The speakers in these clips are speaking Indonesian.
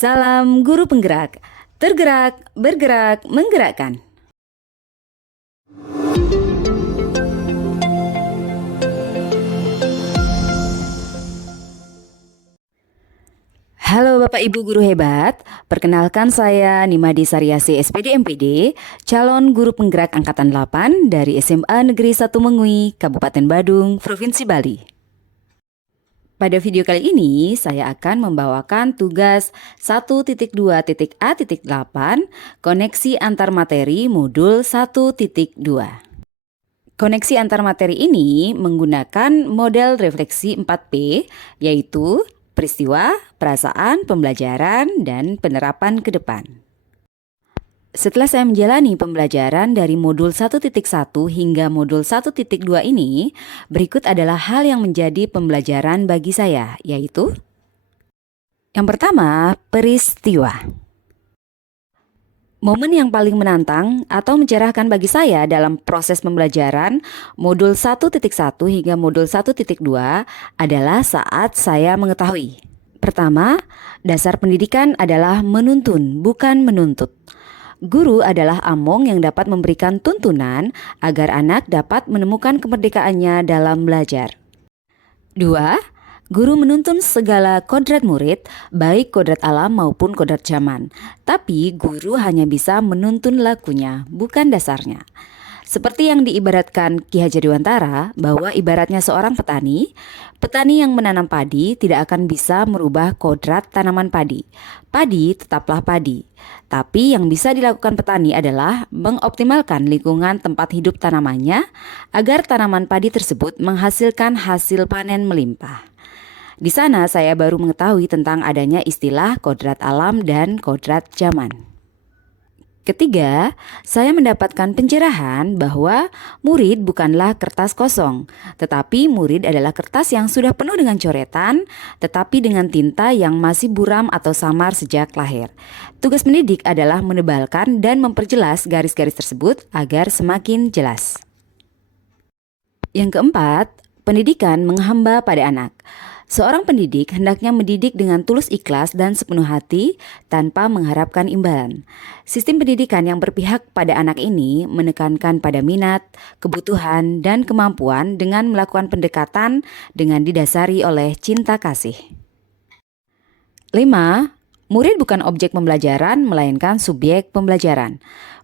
Salam guru penggerak, tergerak, bergerak, menggerakkan. Halo Bapak Ibu guru hebat, perkenalkan saya Nimadi Saryasi SPD MPD, calon guru penggerak Angkatan 8 dari SMA Negeri 1 Mengui, Kabupaten Badung, Provinsi Bali. Pada video kali ini, saya akan membawakan tugas 1.2.A.8 Koneksi Antar Materi Modul 1.2. Koneksi antar materi ini menggunakan model refleksi 4P, yaitu peristiwa, perasaan, pembelajaran, dan penerapan ke depan. Setelah saya menjalani pembelajaran dari modul 1.1 hingga modul 1.2 ini, berikut adalah hal yang menjadi pembelajaran bagi saya, yaitu yang pertama, peristiwa. Momen yang paling menantang atau mencerahkan bagi saya dalam proses pembelajaran modul 1.1 hingga modul 1.2 adalah saat saya mengetahui. Pertama, dasar pendidikan adalah menuntun, bukan menuntut. Guru adalah among yang dapat memberikan tuntunan agar anak dapat menemukan kemerdekaannya dalam belajar. 2. Guru menuntun segala kodrat murid, baik kodrat alam maupun kodrat zaman. Tapi guru hanya bisa menuntun lakunya, bukan dasarnya. Seperti yang diibaratkan Ki Hajar Dewantara, bahwa ibaratnya seorang petani yang menanam padi tidak akan bisa merubah kodrat tanaman padi. Padi tetaplah padi. Tapi yang bisa dilakukan petani adalah mengoptimalkan lingkungan tempat hidup tanamannya agar tanaman padi tersebut menghasilkan hasil panen melimpah. Di sana saya baru mengetahui tentang adanya istilah kodrat alam dan kodrat zaman. Ketiga, saya mendapatkan pencerahan bahwa murid bukanlah kertas kosong, tetapi murid adalah kertas yang sudah penuh dengan coretan, tetapi dengan tinta yang masih buram atau samar sejak lahir. Tugas pendidik adalah menebalkan dan memperjelas garis-garis tersebut agar semakin jelas. Yang keempat, pendidikan menghamba pada anak. Seorang pendidik hendaknya mendidik dengan tulus ikhlas dan sepenuh hati tanpa mengharapkan imbalan. Sistem pendidikan yang berpihak pada anak ini menekankan pada minat, kebutuhan, dan kemampuan dengan melakukan pendekatan dengan didasari oleh cinta kasih. 5. Murid bukan objek pembelajaran, melainkan subjek pembelajaran.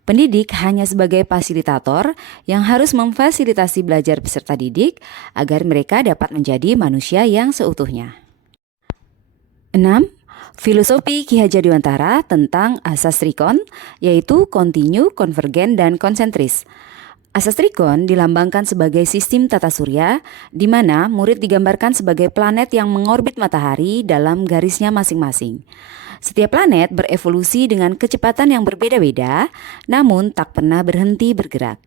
Pendidik hanya sebagai fasilitator yang harus memfasilitasi belajar peserta didik agar mereka dapat menjadi manusia yang seutuhnya. 6. Filosofi Ki Hajar Dewantara tentang asas trikon, yaitu kontinu, konvergen, dan konsentris. Asas trikon dilambangkan sebagai sistem tata surya, di mana murid digambarkan sebagai planet yang mengorbit matahari dalam garisnya masing-masing. Setiap planet berevolusi dengan kecepatan yang berbeda-beda, namun tak pernah berhenti bergerak.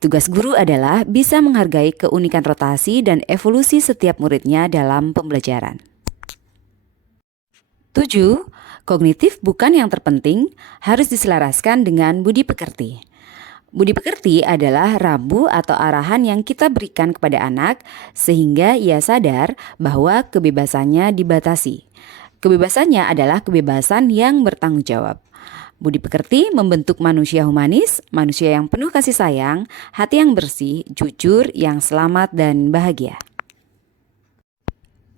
Tugas guru adalah bisa menghargai keunikan rotasi dan evolusi setiap muridnya dalam pembelajaran. 7. Kognitif bukan yang terpenting, harus diselaraskan dengan budi pekerti. Budi pekerti adalah rambu atau arahan yang kita berikan kepada anak sehingga ia sadar bahwa kebebasannya dibatasi. Kebebasannya adalah kebebasan yang bertanggung jawab. Budi pekerti membentuk manusia humanis, manusia yang penuh kasih sayang, hati yang bersih, jujur, yang selamat dan bahagia.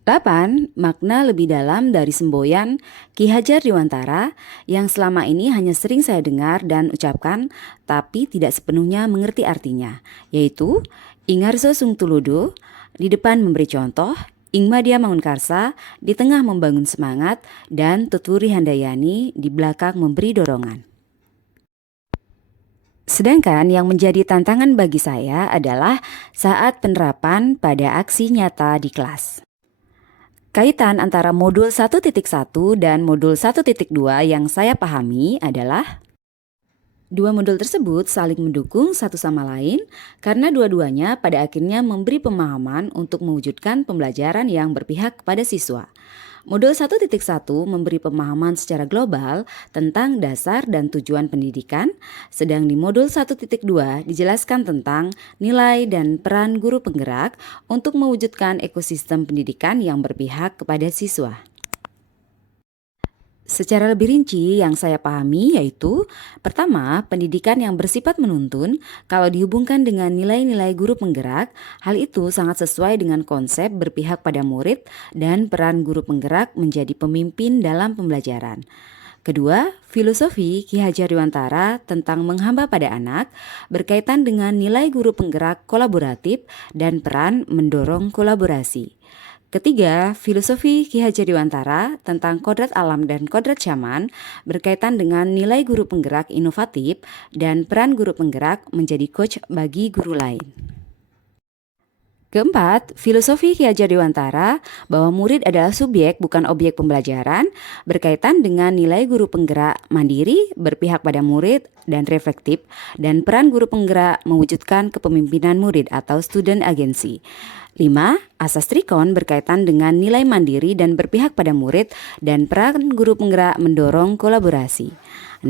8. Makna lebih dalam dari semboyan Ki Hajar Dewantara yang selama ini hanya sering saya dengar dan ucapkan tapi tidak sepenuhnya mengerti artinya, yaitu Ingarso Sung Tulodo, di depan memberi contoh, Ingmadia Mangunkarsa, di tengah membangun semangat, dan Tuturi Handayani di belakang memberi dorongan. Sedangkan yang menjadi tantangan bagi saya adalah saat penerapan pada aksi nyata di kelas. Kaitan antara modul 1.1 dan modul 1.2 yang saya pahami adalah dua modul tersebut saling mendukung satu sama lain karena dua-duanya pada akhirnya memberi pemahaman untuk mewujudkan pembelajaran yang berpihak kepada siswa. Modul 1.1 memberi pemahaman secara global tentang dasar dan tujuan pendidikan, sedang di modul 1.2 dijelaskan tentang nilai dan peran guru penggerak untuk mewujudkan ekosistem pendidikan yang berpihak kepada siswa. Secara lebih rinci yang saya pahami yaitu pertama, pendidikan yang bersifat menuntun kalau dihubungkan dengan nilai-nilai guru penggerak, hal itu sangat sesuai dengan konsep berpihak pada murid dan peran guru penggerak menjadi pemimpin dalam pembelajaran. Kedua, filosofi Ki Hajar Dewantara tentang menghamba pada anak berkaitan dengan nilai guru penggerak kolaboratif dan peran mendorong kolaborasi. Ketiga, filosofi Ki Hajar Dewantara tentang kodrat alam dan kodrat zaman berkaitan dengan nilai guru penggerak inovatif dan peran guru penggerak menjadi coach bagi guru lain. Keempat, filosofi Ki Hajar Dewantara bahwa murid adalah subjek bukan objek pembelajaran berkaitan dengan nilai guru penggerak mandiri, berpihak pada murid, dan reflektif, dan peran guru penggerak mewujudkan kepemimpinan murid atau student agency. 5. Asas Trikon berkaitan dengan nilai mandiri dan berpihak pada murid dan peran guru penggerak mendorong kolaborasi. 6.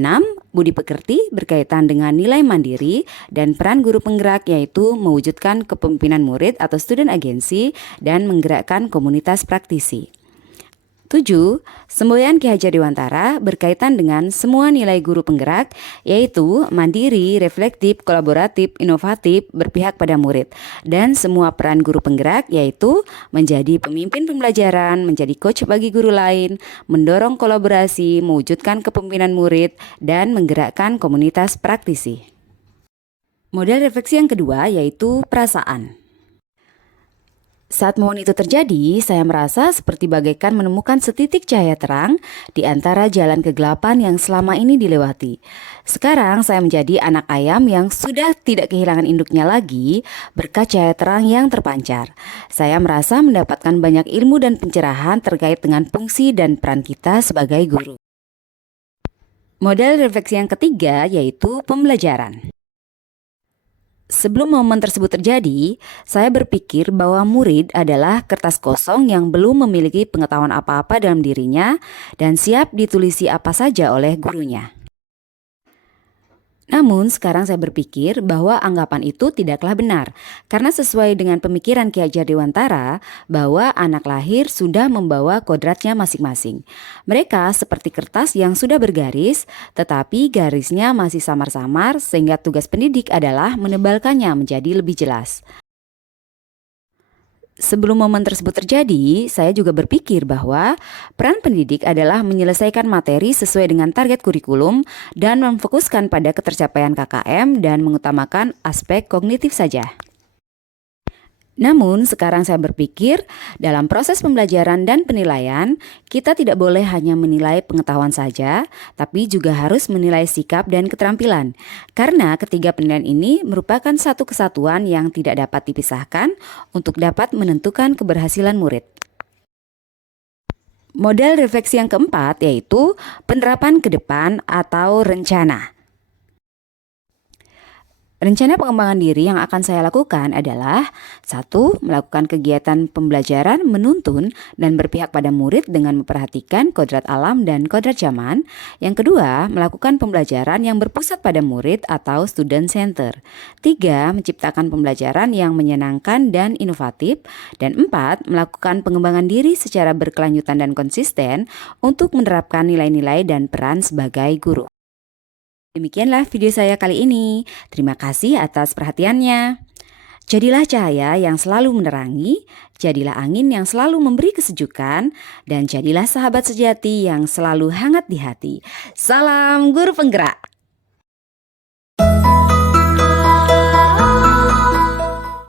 Budi pekerti berkaitan dengan nilai mandiri dan peran guru penggerak yaitu mewujudkan kepemimpinan murid atau student agency dan menggerakkan komunitas praktisi. 7. Semboyan Ki Hajar Dewantara berkaitan dengan semua nilai guru penggerak yaitu mandiri, reflektif, kolaboratif, inovatif, berpihak pada murid dan semua peran guru penggerak yaitu menjadi pemimpin pembelajaran, menjadi coach bagi guru lain, mendorong kolaborasi, mewujudkan kepemimpinan murid dan menggerakkan komunitas praktisi. Model refleksi yang kedua yaitu perasaan. Saat momen itu terjadi, saya merasa seperti bagaikan menemukan setitik cahaya terang di antara jalan kegelapan yang selama ini dilewati. Sekarang saya menjadi anak ayam yang sudah tidak kehilangan induknya lagi berkat cahaya terang yang terpancar. Saya merasa mendapatkan banyak ilmu dan pencerahan terkait dengan fungsi dan peran kita sebagai guru. Model refleksi yang ketiga yaitu pembelajaran. Sebelum momen tersebut terjadi, saya berpikir bahwa murid adalah kertas kosong yang belum memiliki pengetahuan apa-apa dalam dirinya dan siap ditulisi apa saja oleh gurunya. Namun sekarang saya berpikir bahwa anggapan itu tidaklah benar karena sesuai dengan pemikiran Ki Hajar Dewantara bahwa anak lahir sudah membawa kodratnya masing-masing. Mereka seperti kertas yang sudah bergaris tetapi garisnya masih samar-samar sehingga tugas pendidik adalah menebalkannya menjadi lebih jelas. Sebelum momen tersebut terjadi, saya juga berpikir bahwa peran pendidik adalah menyelesaikan materi sesuai dengan target kurikulum dan memfokuskan pada ketercapaian KKM dan mengutamakan aspek kognitif saja. Namun sekarang saya berpikir dalam proses pembelajaran dan penilaian kita tidak boleh hanya menilai pengetahuan saja tapi juga harus menilai sikap dan keterampilan karena ketiga penilaian ini merupakan satu kesatuan yang tidak dapat dipisahkan untuk dapat menentukan keberhasilan murid. Model refleksi yang keempat yaitu penerapan ke depan atau rencana. Rencana pengembangan diri yang akan saya lakukan adalah 1. Melakukan kegiatan pembelajaran menuntun dan berpihak pada murid dengan memperhatikan kodrat alam dan kodrat zaman. Yang kedua, melakukan pembelajaran yang berpusat pada murid atau student center. 3. Menciptakan pembelajaran yang menyenangkan dan inovatif. Dan 4. Melakukan pengembangan diri secara berkelanjutan dan konsisten untuk menerapkan nilai-nilai dan peran sebagai guru. Demikianlah video saya kali ini. Terima kasih atas perhatiannya. Jadilah cahaya yang selalu menerangi, jadilah angin yang selalu memberi kesejukan, dan jadilah sahabat sejati yang selalu hangat di hati. Salam guru penggerak.